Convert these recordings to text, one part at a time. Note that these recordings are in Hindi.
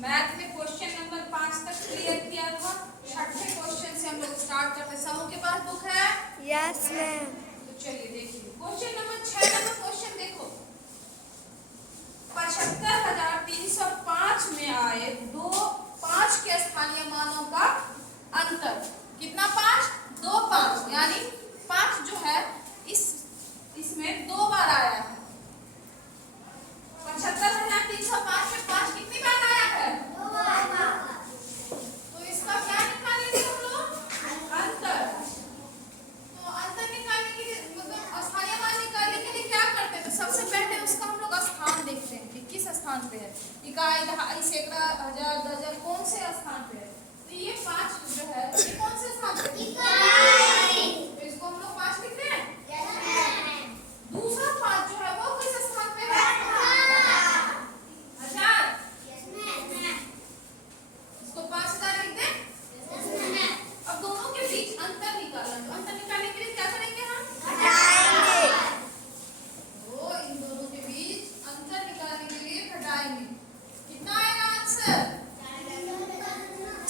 मैथ में क्वेश्चन नंबर 5 तक क्लियर किया था। छठे क्वेश्चन से हम लोग स्टार्ट करते हैं। समूह के पास बुक है? Yes ma'am. तो चलिए देखिए क्वेश्चन नंबर 6 नंबर क्वेश्चन देखो। 75,305 में आए दो 5 के स्थानीय मानों का अंतर कितना? 5 2 5 यानी 5 जो है इसमें 2 बार आया है। 75,305 में 5 कितनी बार आया है? 2 बार। तो इसका क्या निकालेंगे हम लोग? अंतर। तो अंतर निकालने के लिए मतलब स्थानीय मान निकालने के लिए क्या करते हैं? तो सबसे पहले उसका हम लोग स्थान देखते हैं कि किस स्थान पे है। इकाई, दहाई, सैकड़ा, हजार, दर्जन कौन से स्थान पे है? तो ये 5 जो है ये कौन से स्थान पे? इकाई। तो इसको हम लोग 5 लिखते हैं। दूसरा 5 जो है वो किस स्थान पे है? हजार। इसको 5000 लिख दें। अब दोनों के बीच अंतर निकालना। तो अंतर निकालने के लिए क्या करेंगे हम? घटाएंगे। तो इन दोनों के बीच अंतर निकालने के लिए घटाएंगे। कितना आएगा आंसर?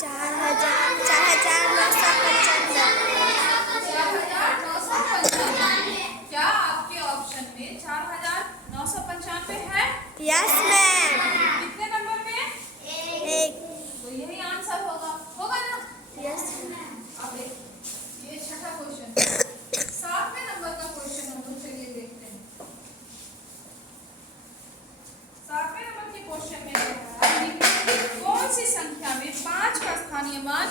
4,995। क्या आपके ऑप्शन में 4,995 है? Yes ma'am. कितने नंबर में? 1। तो यही आंसर होगा ना? यस। अब ये छठा क्वेश्चन। 7वें नंबर का क्वेश्चन हम लोग चलिए देखते हैं। 7वें नंबर के क्वेश्चन में है कौन सी संख्या में 5 का स्थानीय मान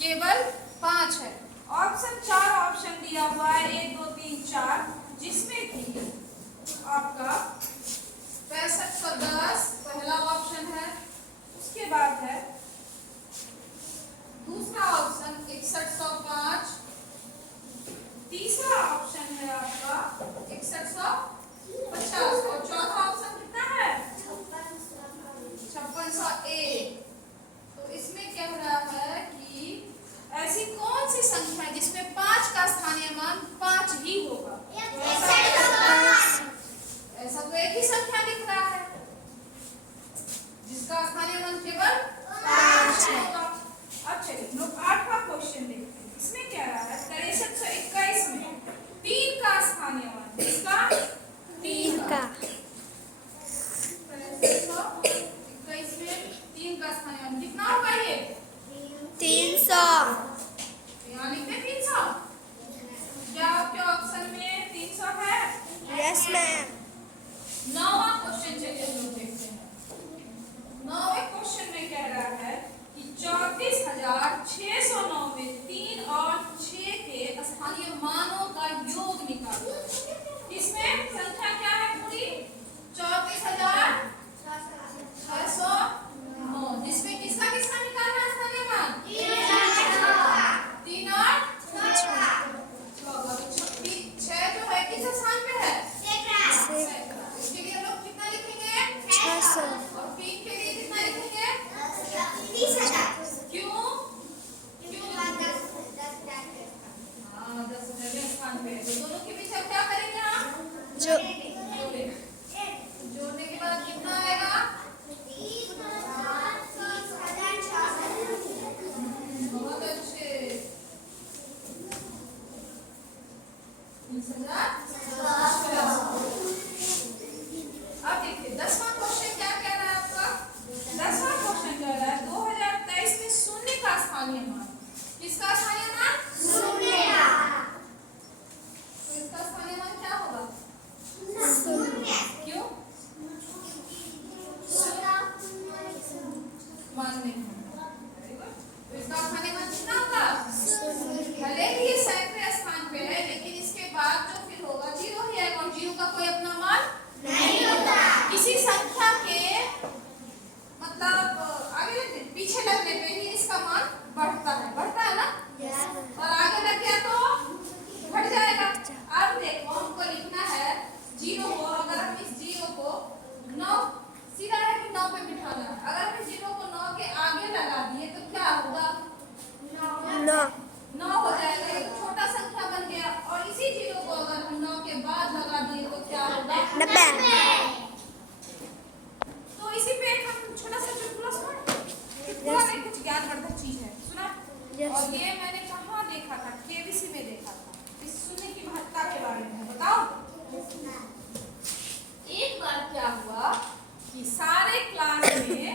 केवल 5 है? ऑप्शन 4 ऑप्शन दिया हुआ है 1 2 3 4 जिसमें कि आपका 6510 पहला ऑप्शन है। उसके बाद है दूसरा ऑप्शन 6105। तीसरा ऑप्शन है आपका 6150 और चौथा ऑप्शन कितना है? 5601। तो इसमें कह रहा है कि ऐसी कौन सी संख्या है जिसमें 5 का स्थानीय मान 5 ही होगा? ऐसा तो एक ही संख्या दिख रहा है जिसका स्थानीय मान केवल 5 होगा। अब चलिए हम लोग 8वां क्वेश्चन देखते हैं। इसमें क्या रहा है 6321 में 3 का स्थानीय मान किसका? 3 का। 6321 में 3 का स्थानीय मान कितना होगा? ये 300। यहाँ लिखते 300। क्या आपके ऑप्शन में 300 है? Yes ma'am. 9वां क्वेश्चन चलिए हम लोग देखते हैं। 9वें क्वेश्चन में कह रहा है कि 34,609 में 3 और 6 के स्थानीय मानों का योग निकालो। इसमें संख्या क्या है पूरी? 34,609 जिसमें किसका किसका निकालना है स्थानीय मान? 3 और 6। तो 6 जो है किस स्थान पे है? इसके लिए हम लोग कितना लिखेंगे? 600। और 3 के लिए कितना लिखेंगे? 30,000। क्यों? हाँ 10,000 स्थान पे है। तो दोनों के बीच अब क्या करेंगे हम? जोड़ेंगे। जोड़ने के बाद कितना आएगा? बहुत अच्छे। 30,000। अब देखिए 10वां क्वेश्चन क्या कह रहा है आपका? 10वां क्वेश्चन कह रहा है 2023 में शून्य का स्थानीय मान। किसका स्थानीय मान? शून्य। तो इसका स्थानीय मान क्या होगा? क्यों? मान नहीं होगा। तो इसका स्थानीय मान कितना होगा? भले ही ये सैकड़े स्थान पे है लेकिन इसके बाद जो फिर होगा 0 ही आएगा और 0 का कोई अपना मान नहीं होता। किसी संख्या के मतलब आगे पीछे लगने पे ही इसका मान बढ़ता है ना? और आगे लग गया तो घट जाएगा। अब देखो हमको लिखना है 0 को, अगर हम इस 0 को 9 सीधा है कि 9 पे बिठाना है। अगर हम 0 को 9 के आगे लगा दिए तो क्या होगा? 9 हो जाएगा। ये तो छोटा संख्या बन गया। और इसी 0 को अगर हम 9 के बाद लगा दिए तो क्या होगा? 90। तो इसी पे एक हम छोटा सा चुटकुला सुनाएं। हमारे क्लास में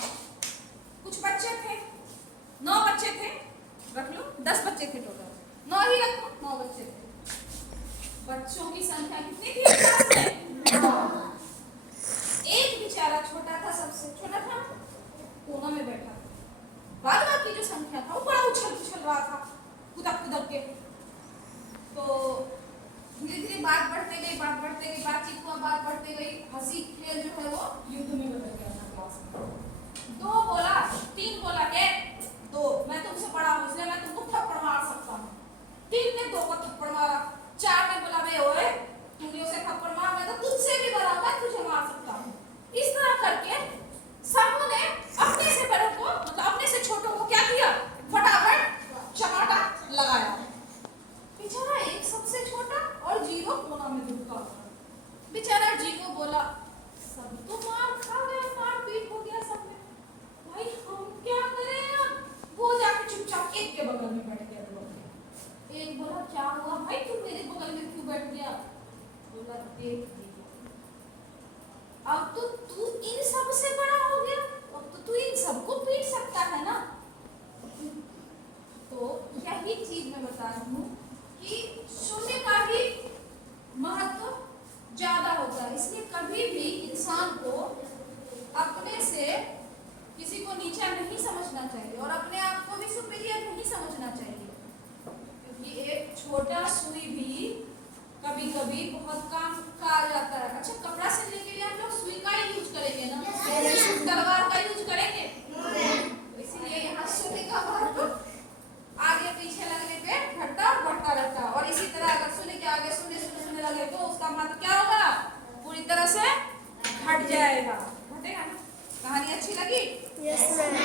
कुछ बच्चे थे, 9 बच्चे थे, रख लो 10 बच्चे थे टोटल, 9 ही रखो, 9 बच्चे थे। बच्चों की संख्या कितनी थी क्लास में? एक बेचारा छोटा था, सबसे छोटा था, कोना में बैठा था। बाद बाकी जो संख्या था वो बड़ा उछल रहा था, कुदक के। तो धीरे धीरे बात बढ़ते गई, बातचीत हुआ, बात बढ़ते गई, हंसी खेल जो है वो युद्ध में बदल गया था क्लास में। 2 बोला, 3 बोला के 2, मैं तुमसे बड़ा हूं इसलिए मैं तुमको थप्पड़ मार सकता हूँ। 3 ने 2 को थप्पड़ मारा। 4 ने बोला बे ओए तूने उसे थप्पड़ मारा, मैं तो तुझसे भी बड़ा हूं, मैं तुझे मार सकता हूँ। इस तरह करके सबने अपने से बड़ों को, मतलब अपने से छोटों को क्या किया, फटाफट चमाटा लगाया। बेचारा एक सबसे छोटा और जीरो कोना में दुबका। बेचारा जीरो बोला सब तो मार खा गए, मार पीट हो गया सब में, भाई हम क्या करें अब? वो जाके चुपचाप एक के बगल में बैठ गया। एक बोला क्या हुआ भाई, तुम मेरे बगल में क्यों बैठ गया? बोला देख अब तो तू इन सब से बड़ा हो गया, अब तो तू इन सबको पीट सकता है ना। तो यही चीज मैं बता रही हूँ कि शून्य का भी महत्व ज्यादा होता है, इसलिए कभी भी इंसान को अपने से किसी को नीचा नहीं समझना चाहिए और अपने आप को भी सुपीरियर नहीं समझना चाहिए, क्योंकि एक छोटा सुई भी कभी कभी बहुत काम का आ जाता है। अच्छा कपड़ा सिलने के लिए हम लोग सुई का ही यूज करेंगे ना, तलवार का यूज करेंगे? तो इसीलिए यहाँ शून्य का महत्व आगे पीछे लगने पे घटता और बढ़ता रहता है। और इसी तरह अगर शून्य के आगे शून्य लगे तो उसका महत्व क्या होगा, पूरी तरह से घट जाएगा, घटेगा ना। कहानी अच्छी लगी? Yes, ma'am.